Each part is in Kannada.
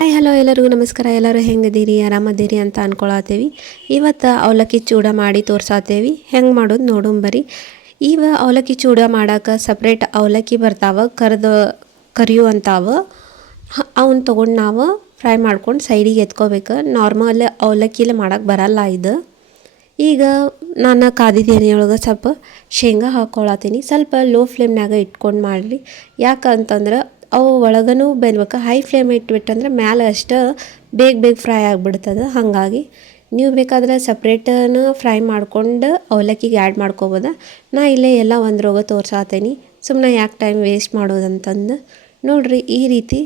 ಹಾಯ್ ಹಲೋ ಎಲ್ಲರಿಗೂ ನಮಸ್ಕಾರ. ಎಲ್ಲರೂ ಹೆಂಗದೀರಿ, ಆರಾಮದೀರಿ ಅಂತ ಅನ್ಕೊಳತ್ತೇವಿ. ಇವತ್ತು ಅವಲಕ್ಕಿ ಚೂಡ ಮಾಡಿ ತೋರ್ಸಾತೇವಿ. ಹೆಂಗೆ ಮಾಡೋದು ನೋಡೋಂಬರಿ. ಅವಲಕ್ಕಿ ಚೂಡ ಮಾಡೋಕೆ ಸಪ್ರೇಟ್ ಅವಲಕ್ಕಿ ಬರ್ತಾವೆ, ಕರಿಯುವಂತಾವ. ಅವನ್ನ ತೊಗೊಂಡು ನಾವು ಫ್ರೈ ಮಾಡ್ಕೊಂಡು ಸೈಡಿಗೆ ಎತ್ಕೋಬೇಕು. ನಾರ್ಮಲ್ ಅವಲಕ್ಕಿಲೆ ಮಾಡೋಕೆ ಬರಲ್ಲ ಇದು. ಈಗ ನಾನು ಕಾದಿದ ಎಣ್ಣೆಯೊಳಗೆ ಸ್ವಲ್ಪ ಶೇಂಗಾ ಹಾಕ್ಕೊಳತ್ತೀನಿ. ಸ್ವಲ್ಪ ಲೋ ಫ್ಲೇಮ್ನಾಗ ಇಟ್ಕೊಂಡು ಮಾಡಿರಿ. ಯಾಕಂತಂದ್ರೆ ಅವು ಒಳಗೂ ಬೇಯ್ಬೇಕು. ಹೈ ಫ್ಲೇಮ್ ಇಟ್ಬಿಟ್ಟಂದ್ರೆ ಮ್ಯಾಲೆ ಅಷ್ಟು ಬೇಗ ಫ್ರೈ ಆಗಿಬಿಡ್ತದೆ. ಹಾಗಾಗಿ ನೀವು ಬೇಕಾದ್ರೆ ಸಪ್ರೇಟನ್ನು ಫ್ರೈ ಮಾಡ್ಕೊಂಡು ಅವಲಕ್ಕಿಗೆ ಆ್ಯಡ್ ಮಾಡ್ಕೋಬೋದು. ನಾ ಇಲ್ಲೇ ಎಲ್ಲ ಒಂದ್ರೋಗ ತೋರ್ಸಾತೀನಿ, ಸುಮ್ಮನೆ ಯಾಕೆ ಟೈಮ್ ವೇಸ್ಟ್ ಮಾಡೋದಂತಂದು. ನೋಡಿರಿ, ಈ ರೀತಿ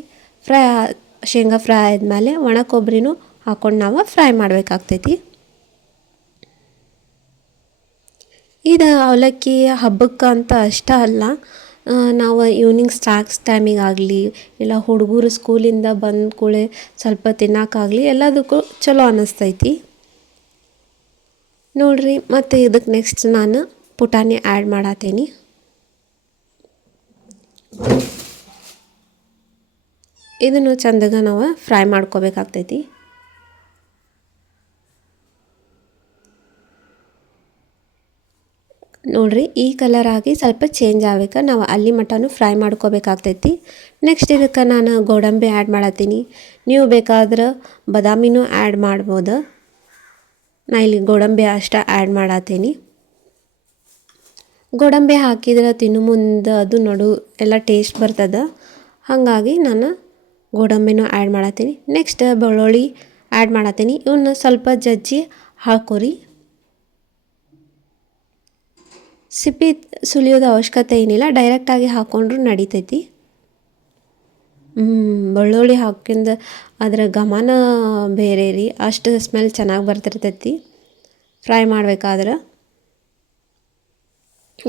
ಶೇಂಗಾ ಫ್ರೈ ಆದಮೇಲೆ ಒಣ ಕೊಬ್ಬರಿನೂ ಹಾಕ್ಕೊಂಡು ನಾವು ಫ್ರೈ ಮಾಡಬೇಕಾಗ್ತೈತಿ. ಇದು ಅವಲಕ್ಕಿ ಹಬ್ಬಕ್ಕೆ ಅಂತ ಅಷ್ಟೇ ಅಲ್ಲ, ನಾವು ಈವ್ನಿಂಗ್ ಸ್ನ್ಯಾಕ್ಸ್ ಟೈಮಿಗಾಗಲಿ, ಇಲ್ಲ ಹುಡುಗರು ಸ್ಕೂಲಿಂದ ಬಂದ ಕೂಡಲೇ ಸ್ವಲ್ಪ ತಿನ್ನೋಕ್ಕಾಗಲಿ ಎಲ್ಲದಕ್ಕೂ ಚಲೋ ಅನ್ನಿಸ್ತೈತಿ. ನೋಡಿರಿ, ಮತ್ತು ಇದಕ್ಕೆ ನೆಕ್ಸ್ಟ್ ನಾನು ಪುಟಾಣಿ ಆ್ಯಡ್ ಮಾಡತ್ತೀನಿ. ಇದನ್ನು ಚಂದಾಗ ನಾವು ಫ್ರೈ ಮಾಡ್ಕೋಬೇಕಾಗ್ತೈತಿ. ನೋಡಿರಿ, ಈ ಕಲರ್ ಆಗಿ ಸ್ವಲ್ಪ ಚೇಂಜ್ ಆಗ್ಬೇಕು. ನಾವು ಅಲ್ಲಿ ಮಟನೂ ಫ್ರೈ ಮಾಡ್ಕೋಬೇಕಾಗ್ತೈತಿ. ನೆಕ್ಸ್ಟ್ ಇದಕ್ಕೆ ನಾನು ಗೋಡಂಬಿ ಆ್ಯಡ್ ಮಾಡತ್ತೀನಿ. ನೀವು ಬೇಕಾದ್ರೆ ಬಾದಾಮಿನೂ ಆ್ಯಡ್ ಮಾಡ್ಬೋದು. ನಾ ಇಲ್ಲಿ ಗೋಡಂಬಿ ಅಷ್ಟೇ ಆ್ಯಡ್ ಮಾಡತ್ತೀನಿ. ಗೋಡಂಬಿ ಹಾಕಿದ್ರೆ ತಿನ್ನು ಮುಂದೆ ಅದು ನಡು ಎಲ್ಲ ಟೇಸ್ಟ್ ಬರ್ತದೆ. ಹಾಗಾಗಿ ನಾನು ಗೋಡಂಬಿನೂ ಆ್ಯಡ್ ಮಾಡತ್ತೀನಿ. ನೆಕ್ಸ್ಟ್ ಬೆಳ್ಳುಳ್ಳಿ ಆ್ಯಡ್ ಮಾಡತ್ತೀನಿ. ಇವನ್ನ ಸ್ವಲ್ಪ ಜಜ್ಜಿ ಹಾಕೋರಿ. ಸಿಪ್ಪಿ ಸುಲಿಯೋದು ಅವಶ್ಯಕತೆ ಏನಿಲ್ಲ, ಡೈರೆಕ್ಟಾಗಿ ಹಾಕ್ಕೊಂಡ್ರೂ ನಡಿತೈತಿ. ಬೆಳ್ಳುಳ್ಳಿ ಹಾಕಿಂದ ಅದರ ಘಮನ ಬೇರೆ ರೀ, ಅಷ್ಟು ಸ್ಮೆಲ್ ಚೆನ್ನಾಗಿ ಬರ್ತಿರ್ತೈತಿ ಫ್ರೈ ಮಾಡ್ಬೇಕಾದ್ರೆ.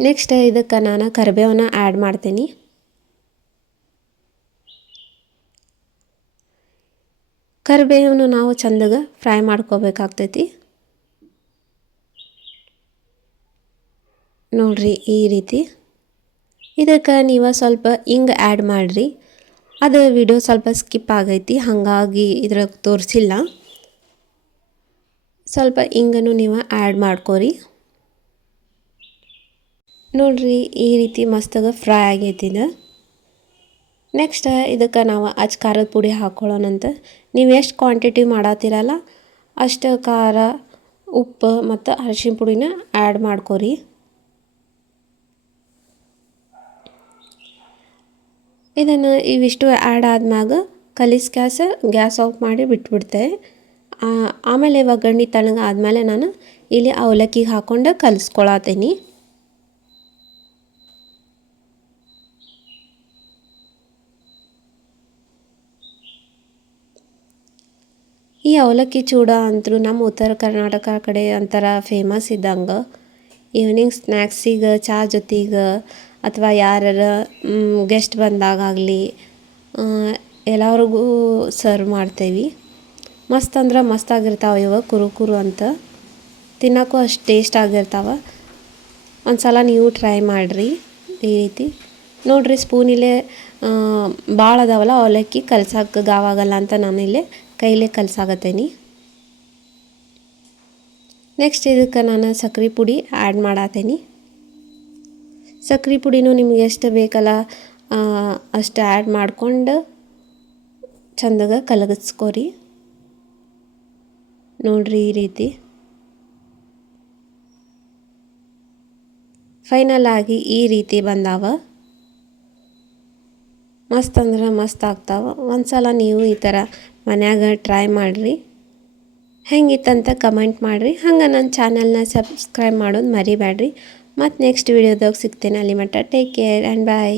ನೆಕ್ಸ್ಟ್ ಇದಕ್ಕೆ ನಾನು ಕರಿಬೇವನ್ನ ಆ್ಯಡ್ ಮಾಡ್ತೀನಿ. ಕರಿಬೇವನ್ನು ನಾವು ಚಂದಾಗ ಫ್ರೈ ಮಾಡ್ಕೋಬೇಕಾಗ್ತೈತಿ. ನೋಡಿರಿ, ಈ ರೀತಿ. ಇದಕ್ಕೆ ನೀವು ಸ್ವಲ್ಪ ಹಿಂಗೆ ಆ್ಯಡ್ ಮಾಡಿರಿ. ಅದು ವಿಡಿಯೋ ಸ್ವಲ್ಪ ಸ್ಕಿಪ್ ಆಗೈತಿ, ಹಾಗಾಗಿ ಇದ್ರಾಗ ತೋರಿಸಿಲ್ಲ. ಸ್ವಲ್ಪ ಹಿಂಗನ್ನು ನೀವು ಆ್ಯಡ್ ಮಾಡ್ಕೊರಿ. ನೋಡಿರಿ, ಈ ರೀತಿ ಮಸ್ತಾಗ ಫ್ರೈ ಆಗೈತಿ ಇದು. ನೆಕ್ಸ್ಟ್ ಇದಕ್ಕೆ ನಾವು ಖಾರದ ಪುಡಿ ಹಾಕ್ಕೊಳ್ಳೋಣಂತ. ನೀವು ಎಷ್ಟು ಕ್ವಾಂಟಿಟಿ ಮಾಡತ್ತೀರಲ್ಲ ಅಷ್ಟು ಖಾರ, ಉಪ್ಪು ಮತ್ತು ಅರಿಶಿನ ಪುಡಿನ ಆ್ಯಡ್ ಮಾಡ್ಕೊರಿ. ಇದನ್ನು ಇವಿಷ್ಟು ಆ್ಯಡ್ ಆದ್ಮ್ಯಾಗ ಕಲಿಸ್ ಗ್ಯಾಸ್ ಆಫ್ ಮಾಡಿ ಬಿಟ್ಬಿಡ್ತೆ. ಆಮೇಲೆ ಒಗ್ಗರಣೆ ತಣ್ಣಗೆ ಆದಮೇಲೆ ನಾನು ಇಲ್ಲಿ ಅವಲಕ್ಕಿಗೆ ಹಾಕ್ಕೊಂಡು ಕಲಿಸ್ಕೊಳತ್ತೀನಿ. ಈ ಅವಲಕ್ಕಿ ಚೂಡ ಅಂತೂ ನಮ್ಮ ಉತ್ತರ ಕರ್ನಾಟಕ ಕಡೆ ಒಂಥರ ಫೇಮಸ್ ಇದ್ದಂಗೆ. ಈವ್ನಿಂಗ್ ಸ್ನ್ಯಾಕ್ಸಿಗೆ, ಚಹಾ ಜೊತೆಗೆ, ಅಥವಾ ಯಾರು ಗೆಸ್ಟ್ ಬಂದಾಗಲಿ ಎಲ್ಲರಿಗೂ ಸರ್ವ್ ಮಾಡ್ತೇವೆ. ಮಸ್ತ್ ಅಂದ್ರೆ ಮಸ್ತಾಗಿರ್ತಾವೆ ಇವು, ಕುರು ಅಂತ. ತಿನ್ನೋಕ್ಕೂ ಅಷ್ಟು ಟೇಸ್ಟ್ ಆಗಿರ್ತಾವೆ. ಒಂದು ಸಲ ನೀವು ಟ್ರೈ ಮಾಡಿರಿ ಈ ರೀತಿ. ನೋಡಿರಿ, ಸ್ಪೂನಿಲ್ಲೇ ಭಾಳ ಅದಾವಲ್ಲ ಅವಲಕ್ಕಿ, ಕಲ್ಸಕ್ಕೆ ಗಾವಾಗಲ್ಲ ಅಂತ ನಾನಿಲ್ಲೇ ಕೈಲೇ ಕಲ್ಸಾಗತ್ತೇನಿ. ನೆಕ್ಸ್ಟ್ ಇದಕ್ಕೆ ನಾನು ಸಕ್ರೆ ಪುಡಿ ಆ್ಯಡ್ ಮಾಡತ್ತೀನಿ. ಸಕ್ರೆ ಪುಡಿನೂ ನಿಮ್ಗೆ ಎಷ್ಟು ಬೇಕಲ್ಲ ಅಷ್ಟು ಆ್ಯಡ್ ಮಾಡ್ಕೊಂಡು ಚಂದಾಗ ಕಲಗಿಸ್ಕೊರಿ. ನೋಡಿರಿ, ಈ ರೀತಿ ಫೈನಲ್ ಆಗಿ ಈ ರೀತಿ ಬಂದಾವ. ಮಸ್ತ್ ಅಂದ್ರೆ ಮಸ್ತ್ ಆಗ್ತಾವೆ. ಒಂದು ಸಲ ನೀವು ಈ ಥರ ಮನ್ಯಾಗ ಟ್ರೈ ಮಾಡಿರಿ. ಹೆಂಗಿತ್ತಂತ ಕಮೆಂಟ್ ಮಾಡಿರಿ. ಹಂಗೆ ನನ್ನ ಚಾನಲ್ನ ಸಬ್ಸ್ಕ್ರೈಬ್ ಮಾಡೋದು ಮರಿಬೇಡ್ರಿ. ಮತ್ತು ನೆಕ್ಸ್ಟ್ ವೀಡಿಯೋದಾಗ ಸಿಗ್ತೇನೆ. ಅಲ್ಲಿ ಮಟ್ಟ ಟೇಕ್ ಕೇರ್ ಆ್ಯಂಡ್ ಬಾಯ್.